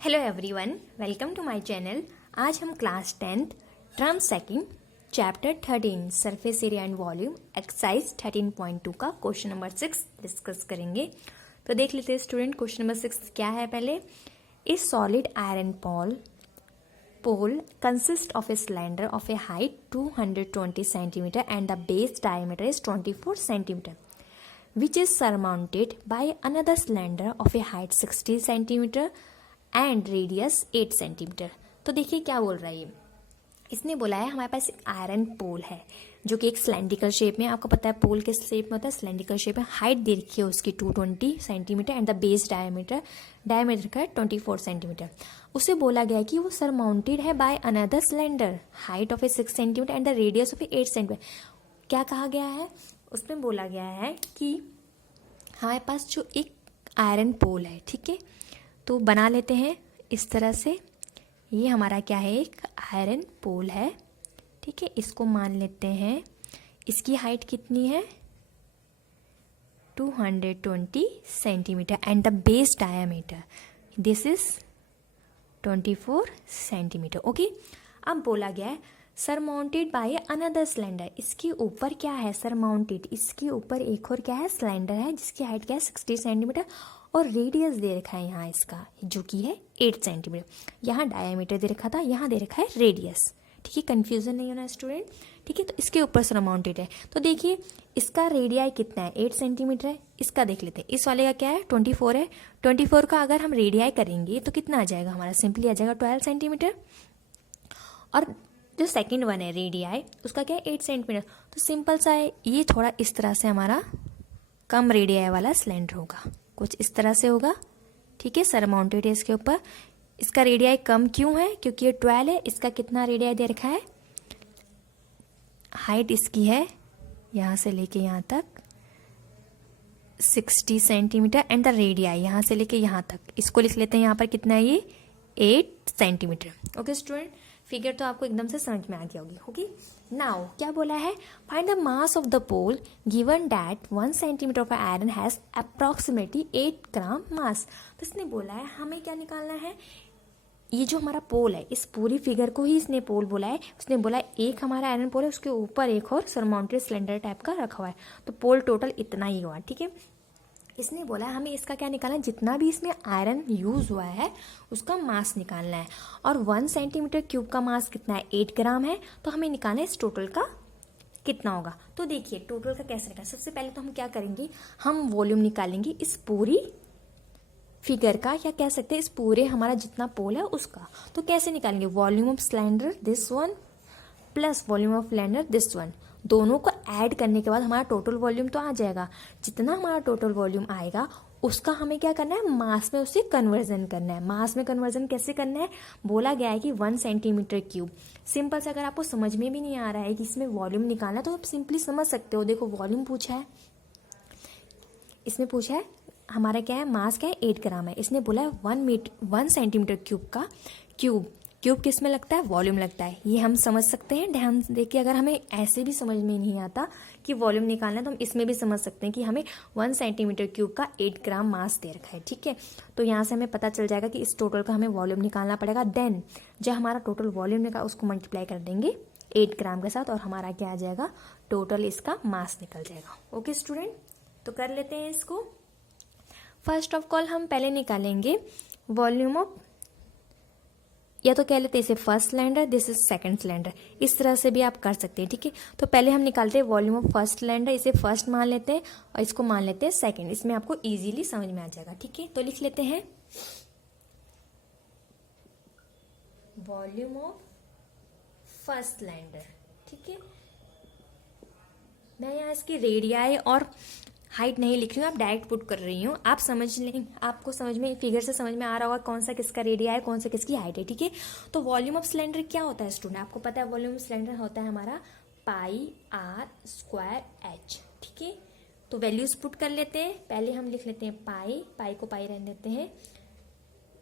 Hello everyone, welcome to my channel. आज हम class 10th term second chapter 13 surface area and volume exercise 13.2 का question number 6 discuss करेंगे। तो देख लेते हैं स्टूडेंट, क्वेश्चन नंबर 6 क्या है। पहले, ए solid iron pole consists of a cylinder of a height 220 centimeter and the base diameter is 24 centimeter, which is surmounted by another cylinder of a height 60 centimeter and radius 8 centimeter। तो देखिए क्या बोल रहा है ये। इसने बोला है हमारे पास एक आयरन पोल है जो कि एक सिलेंड्रिकल शेप में, आपको पता है पोल के शेप में होता है, सिलेंड्रिकल शेप में। हाइट दे रखी है उसकी 220 centimetre and the base diameter का 24 सेंटीमीटर। उसे बोला गया कि वो सरमाउंटेड है by another cylinder height of A 6 centimetre and the radius of A 8 centimetre. क्या कहा गया है उसमें? बोला गया है कि हमारे पास जो एक आयरन पोल है, ठीक है, तो बना लेते हैं इस तरह से। ये हमारा क्या है? एक आयरन पोल है, ठीक है। इसको मान लेते हैं, इसकी हाइट कितनी है? 220 centimetre and the base diameter this is 24 centimetre. Okay, अब बोला गया है सरमाउंटेड बाय अनदर सिलेंडर। इसके ऊपर क्या है? सरमाउंटेड, इसके ऊपर एक और क्या है? सिलेंडर है जिसकी हाइट क्या है? 60 सेंटीमीटर और रेडियस दे रखा है यहाँ इसका जो कि है 8 सेंटीमीटर। यहाँ डायमीटर दे रखा था, यहाँ दे रखा है रेडियस, ठीक है। कंफ्यूजन नहीं होना स्टूडेंट, ठीक है। तो इसके ऊपर सरमाउंटेड है, तो देखिए इसका रेडियाई कितना है? 8 सेंटीमीटर है। इसका देख लेते हैं, इस वाले का क्या है? 24 है। 24 का अगर हम रेडियाई करेंगे तो कितना आ जाएगा हमारा? सिंपली आ जाएगा 12 सेंटीमीटर। और जो सेकेंड वन है रेडियाई, उसका क्या है? 8 सेंटीमीटर। तो सिंपल सा है, ये थोड़ा इस तरह से हमारा कम रेडियाई वाला सिलेंडर होगा, कुछ इस तरह से होगा, ठीक है। सरमाउंटेड है इसके ऊपर। इसका रेडियाई कम क्यों है? क्योंकि ये 12 है। इसका कितना रेडियाई दे रखा है? हाइट इसकी है यहाँ से लेके यहाँ तक 60 सेंटीमीटर एंड द रेडियाई यहाँ से लेके यहाँ तक, इसको लिख लेते हैं यहाँ पर कितना है? ये 8 सेंटीमीटर। ओके स्टूडेंट, फिगर तो आपको एकदम से समझ में आ गया होगी। ओके, नाउ क्या बोला है? Find the mass of the pole given that 1 centimetre of iron has approximately 8 gram mass. तो इसने बोला है हमें क्या निकालना है? ये जो हमारा पोल है, इस पूरी फिगर को ही इसने पोल बोला है। उसने बोला है एक हमारा आयरन पोल है, उसके ऊपर एक और सरमाउंटेड सिलेंडर टाइप का रखा हुआ है, तो पोल टोटल इतना ही हुआ, ठीक है। इसने बोला हमें इसका क्या निकालना है? जितना भी इसमें आयरन यूज हुआ है उसका मास निकालना है। और 1 सेंटीमीटर क्यूब का मास कितना है? 8 ग्राम है। तो हमें निकालना है इस टोटल का कितना होगा। तो देखिए टोटल का कैसे निकालें। सबसे पहले तो हम क्या करेंगे? हम वॉल्यूम निकालेंगे इस पूरी फिगर का, या कह सकते हैं इस पूरे हमारा जितना पोल है उसका। तो कैसे निकालेंगे? Volume of cylinder this one plus volume of cylinder this one, दोनों को ऐड करने के बाद हमारा टोटल वॉल्यूम तो आ जाएगा। जितना हमारा टोटल वॉल्यूम आएगा उसका हमें क्या करना है? मास में उसे कन्वर्जन करना है। मास में कन्वर्जन कैसे करना है? बोला गया है कि 1 सेंटीमीटर क्यूब। सिंपल से, अगर आपको समझ में भी नहीं आ रहा है कि इसमें वॉल्यूम निकालना है तो आप सिंपली समझ सकते हो। देखो वॉल्यूम पूछा है, इसमें पूछा है हमारा क्या है? मास क्या है? 8 ग्राम है। इसने बोला है 1 सेंटीमीटर क्यूब का क्यूब किस में लगता है? वॉल्यूम लगता है। ये हम समझ सकते हैं ध्यान देखिए। अगर हमें ऐसे भी समझ में नहीं आता कि वॉल्यूम निकालना है तो हम इसमें भी समझ सकते हैं कि हमें 1 सेंटीमीटर क्यूब का 8 ग्राम मास दे रखा है, ठीक है। तो यहाँ से हमें पता चल जाएगा कि इस टोटल का हमें वॉल्यूम निकालना पड़ेगा। देन जब हमारा टोटल वॉल्यूम निकाल उसको मल्टीप्लाई कर देंगे 8 ग्राम के साथ और हमारा क्या आ जाएगा? टोटल इसका मास निकल जाएगा। ओके स्टूडेंट, तो कर लेते हैं इसको। फर्स्ट ऑफ ऑल हम पहले निकालेंगे वॉल्यूम ऑफ, या तो कह लेते हैं इसे first cylinder, this is second cylinder. इस तरह से भी आप कर सकते हैं, ठीक है। तो पहले हम निकालते हैं वॉल्यूम ऑफ फर्स्ट सिलेंडर, इसे फर्स्ट मान लेते हैं और इसको मान लेते हैं सेकंड। इसमें आपको इजीली समझ में आ जाएगा, ठीक है। तो लिख लेते हैं वॉल्यूम ऑफ फर्स्ट सिलेंडर, ठीक है। मैं यहाँ इसकी रेडियाई और हाइट नहीं लिख रही हूँ, आप डायरेक्ट पुट कर रही हूँ। आप समझ लें, आपको समझ में फिगर से समझ में आ रहा होगा कौन सा किसका रेडिया है, कौन सा किसकी हाइट है, ठीक है। तो वॉल्यूम ऑफ सिलेंडर क्या होता है स्टूडेंट? आपको पता है वॉल्यूम ऑफ सिलेंडर होता है हमारा पाई आर स्क्वायर एच, ठीक है। तो वैल्यूज पुट कर लेते हैं। पहले हम लिख लेते हैं पाई को पाई रहने देते हैं।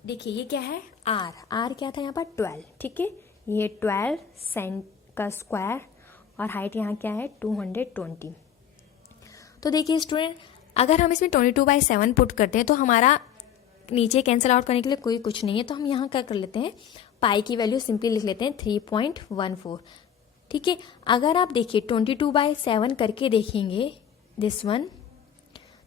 देखिए ये क्या है? आर क्या था यहाँ पर? 12, ठीक है। ये 12 सेंट का स्क्वायर और हाइट यहाँ क्या है? 220। तो देखिए स्टूडेंट, अगर हम इसमें 22/7 पुट करते हैं तो हमारा नीचे कैंसिल आउट करने के लिए कोई कुछ नहीं है, तो हम यहाँ क्या कर लेते हैं, पाई की वैल्यू सिंपली लिख लेते हैं 3.14। ठीक है, अगर आप देखिए 22/7 करके देखेंगे दिस वन,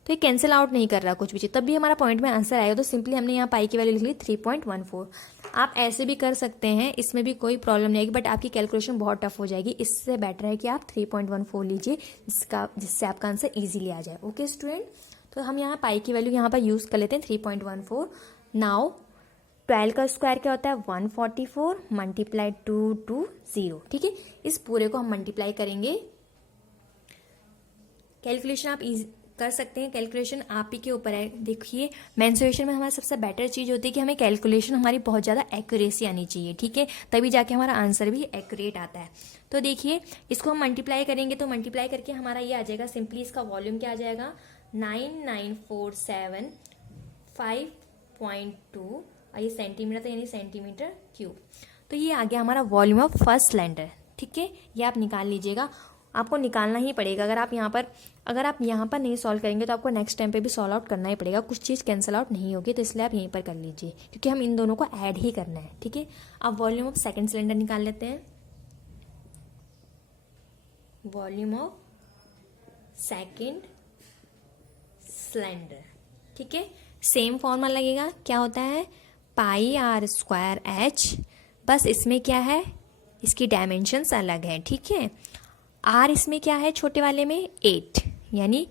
तो ये कैंसिल आउट नहीं कर रहा कुछ भी, तब भी हमारा पॉइंट में आंसर आएगा। तो सिंपली हमने यहाँ पाई की वैल्यू लिख ली 3.14। आप ऐसे भी कर सकते हैं, इसमें भी कोई प्रॉब्लम नहीं आएगी, बट आपकी कैलकुलेशन बहुत टफ हो जाएगी। इससे बेटर है कि आप 3.14 लीजिए, जिससे आपका आंसर ईजिली आ जाए। ओके स्टूडेंट, तो हम यहाँ पाई की वैल्यू यहाँ पर यूज कर लेते हैं 3.14। नाउ 12 का स्क्वायर क्या होता है 144 मल्टीप्लाई 2 0। ठीक है, इस पूरे को हम मल्टीप्लाई करेंगे। कैलकुलेशन आप कर सकते हैं, कैलकुलेशन आप ही के ऊपर है। देखिए मेंसुरेशन में हमारा सबसे बेटर चीज होती है कि हमें कैलकुलेशन हमारी बहुत ज्यादा एक्यूरेसी आनी चाहिए। ठीक है, तभी जाके हमारा आंसर भी एक्यूरेट आता है। तो देखिए इसको हम मल्टीप्लाई करेंगे, तो मल्टीप्लाई करके हमारा ये आ जाएगा, सिंपली इसका वॉल्यूम क्या आ जाएगा 9947.5.2, ये सेंटीमीटर, यानी सेंटीमीटर क्यूब। तो ये आ गया हमारा वॉल्यूम ऑफ फर्स्ट सिलेंडर। ठीक है, ये आप निकाल लीजिएगा, आपको निकालना ही पड़ेगा। अगर आप यहाँ पर नहीं सॉल्व करेंगे तो आपको नेक्स्ट टाइम पे भी सॉल्व आउट करना ही पड़ेगा, कुछ चीज़ कैंसिल आउट नहीं होगी, तो इसलिए आप यहीं पर कर लीजिए, क्योंकि हम इन दोनों को ऐड ही करना है। ठीक है, अब वॉल्यूम ऑफ सेकंड सिलेंडर निकाल लेते हैं। वॉल्यूम ऑफ सेकंड सिलेंडर, ठीक है, सेम फॉर्मूला लगेगा, क्या होता है पाई r स्क्वायर h, बस इसमें क्या है, इसकी डायमेंशंस अलग है। ठीक है, r इसमें क्या है छोटे वाले में 8, यानी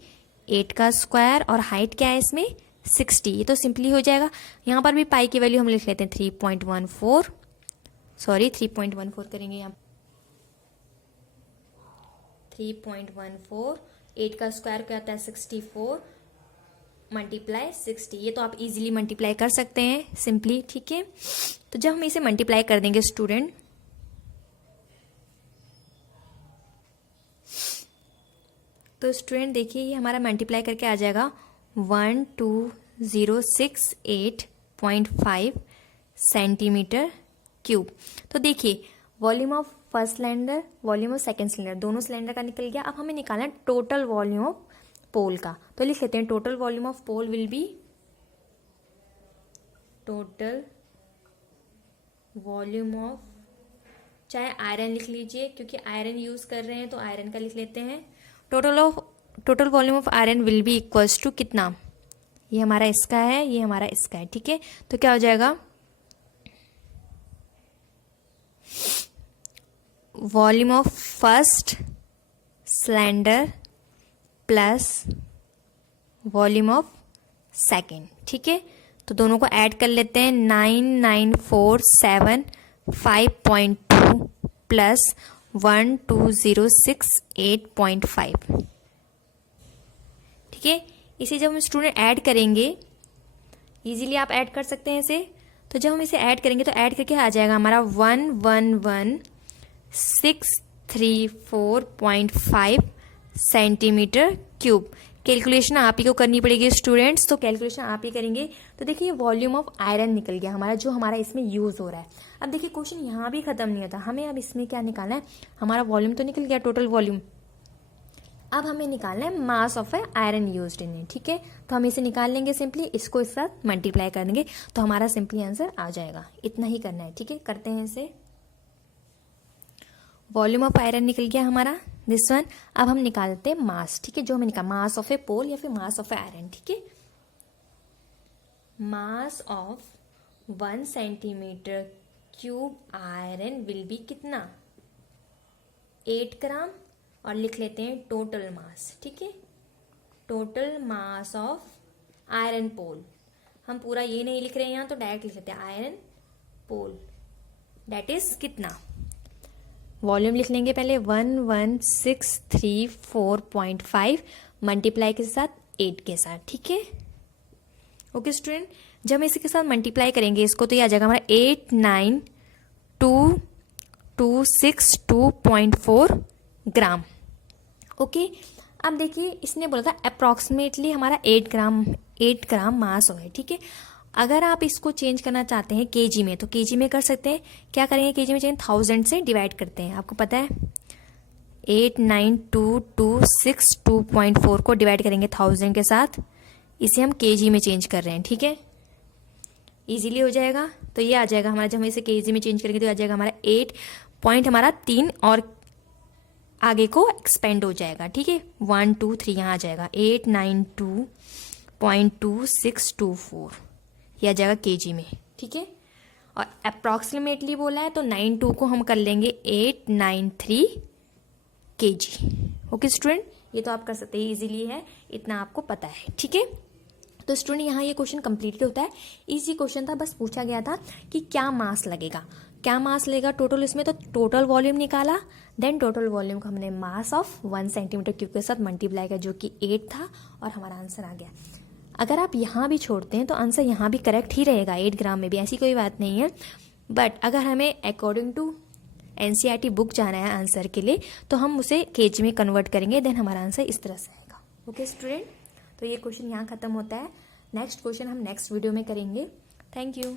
8 का स्क्वायर, और हाइट क्या है इसमें 60, ये तो सिंपली हो जाएगा। यहाँ पर भी पाई की वैल्यू हम लिख लेते हैं 3.14 करेंगे यहाँ 3.14। 8 का स्क्वायर क्या होता है 64 मल्टीप्लाई 60, ये तो आप इजीली मल्टीप्लाई कर सकते हैं सिंपली। ठीक है, तो जब हम इसे मल्टीप्लाई कर देंगे स्टूडेंट, तो स्टूडेंट देखिए ये हमारा मल्टीप्लाई करके आ जाएगा 12068.5 सेंटीमीटर क्यूब। तो देखिए volume of first cylinder, volume of second cylinder, दोनों सिलेंडर का निकल गया। अब हमें निकालना है टोटल वॉल्यूम ऑफ पोल का, तो लिख लेते हैं total volume of pole will be, total volume of, चाहे आयरन लिख लीजिए क्योंकि आयरन यूज कर रहे हैं तो आयरन का लिख लेते हैं। Total volume of iron will be equals to कितना, ये हमारा इसका है, ये हमारा इसका है। ठीक है, तो क्या हो जाएगा volume of first cylinder plus volume of second. ठीक है, तो दोनों को ऐड कर लेते हैं 9947.5.2 प्लस 12068.5। ठीक है, इसे जब हम स्टूडेंट ऐड करेंगे, इजीली आप ऐड कर सकते हैं इसे, तो जब हम इसे ऐड करेंगे तो ऐड करके आ जाएगा हमारा 111,634.5 सेंटीमीटर क्यूब। कैलकुलेशन आप ही को करनी पड़ेगी स्टूडेंट्स, तो कैलकुलेशन आप ही करेंगे। तो देखिए वॉल्यूम ऑफ आयरन निकल गया हमारा, जो हमारा इसमें यूज हो रहा है। अब देखिए क्वेश्चन यहाँ भी खत्म नहीं होता, हमें अब इसमें क्या निकालना है, हमारा वॉल्यूम तो निकल गया टोटल वॉल्यूम, अब हमें निकालना है mass of A iron used in it. ठीक है, तो हम इसे निकाल लेंगे सिंपली, इसको इस साथ मल्टीप्लाई कर देंगे तो हमारा सिंपली आंसर आ जाएगा। इतना ही करना है। ठीक है, करते हैं इसे। वॉल्यूम ऑफ आयरन निकल गया हमारा दिस वन। अब हम निकालते हैं मास। ठीक है, जो हमें निकाल मास ऑफ ए पोल या फिर मास ऑफ ए आयरन। ठीक है, mass of 1 centimetre cube iron will B कितना 8 ग्राम, और लिख लेते हैं टोटल मास। ठीक है, total mass of iron pole, हम पूरा ये नहीं लिख रहे हैं यहाँ, तो डायरेक्ट लिख लेते हैं आयरन पोल, दैट इज कितना, वॉल्यूम लिख लेंगे पहले 11634.5 मल्टीप्लाई के साथ 8 के साथ। ठीक है, ओके स्टूडेंट, जब हम इसके साथ मल्टीप्लाई करेंगे इसको, तो ये आ जाएगा हमारा 89262.4 ग्राम। ओके, अब देखिए इसने बोला था अप्रॉक्सीमेटली हमारा 8 ग्राम मास है। ठीक है, अगर आप इसको चेंज करना चाहते हैं केजी में, तो केजी में कर सकते हैं। क्या करेंगे केजी में चेंज, 1000 से डिवाइड करते हैं, आपको पता है 89262.4 को डिवाइड करेंगे 1000 के साथ, इसे हम केजी में चेंज कर रहे हैं। ठीक है, इजीली हो जाएगा। तो ये आ जाएगा हमारा, जब हम इसे केजी में चेंज करेंगे तो आ जाएगा हमारा 8 पॉइंट हमारा 3 और आगे को एक्सपेंड हो जाएगा। ठीक है, 1 2 3 यहाँ आ जाएगा 892.2624 ये आ जाएगा केजी में। ठीक है, और अप्रॉक्सीमेटली बोला है तो 92 को हम कर लेंगे 893 केजी। ओके स्टूडेंट, ये तो आप कर सकते हैं, इजीली है, इतना आपको पता है। ठीक है, तो स्टूडेंट यहाँ ये क्वेश्चन कंप्लीट होता है। इजी क्वेश्चन था, बस पूछा गया था कि क्या मास लगेगा, क्या मास लगेगा टोटल इसमें, तो टोटल वॉल्यूम निकाला, देन टोटल वॉल्यूम को हमने मास ऑफ 1 सेंटीमीटर क्यूब के साथ मल्टीप्लाई किया जो कि 8 था, और हमारा आंसर आ गया। अगर आप यहाँ भी छोड़ते हैं तो आंसर यहाँ भी करेक्ट ही रहेगा, 8 ग्राम में भी, ऐसी कोई बात नहीं है। बट अगर हमें अकॉर्डिंग टू एनसीईआरटी बुक जाना है आंसर के लिए तो हम उसे केजी में कन्वर्ट करेंगे, देन हमारा आंसर इस तरह से आएगा। ओके स्टूडेंट, तो ये क्वेश्चन यहाँ खत्म होता है। नेक्स्ट क्वेश्चन हम नेक्स्ट वीडियो में करेंगे। Thank you.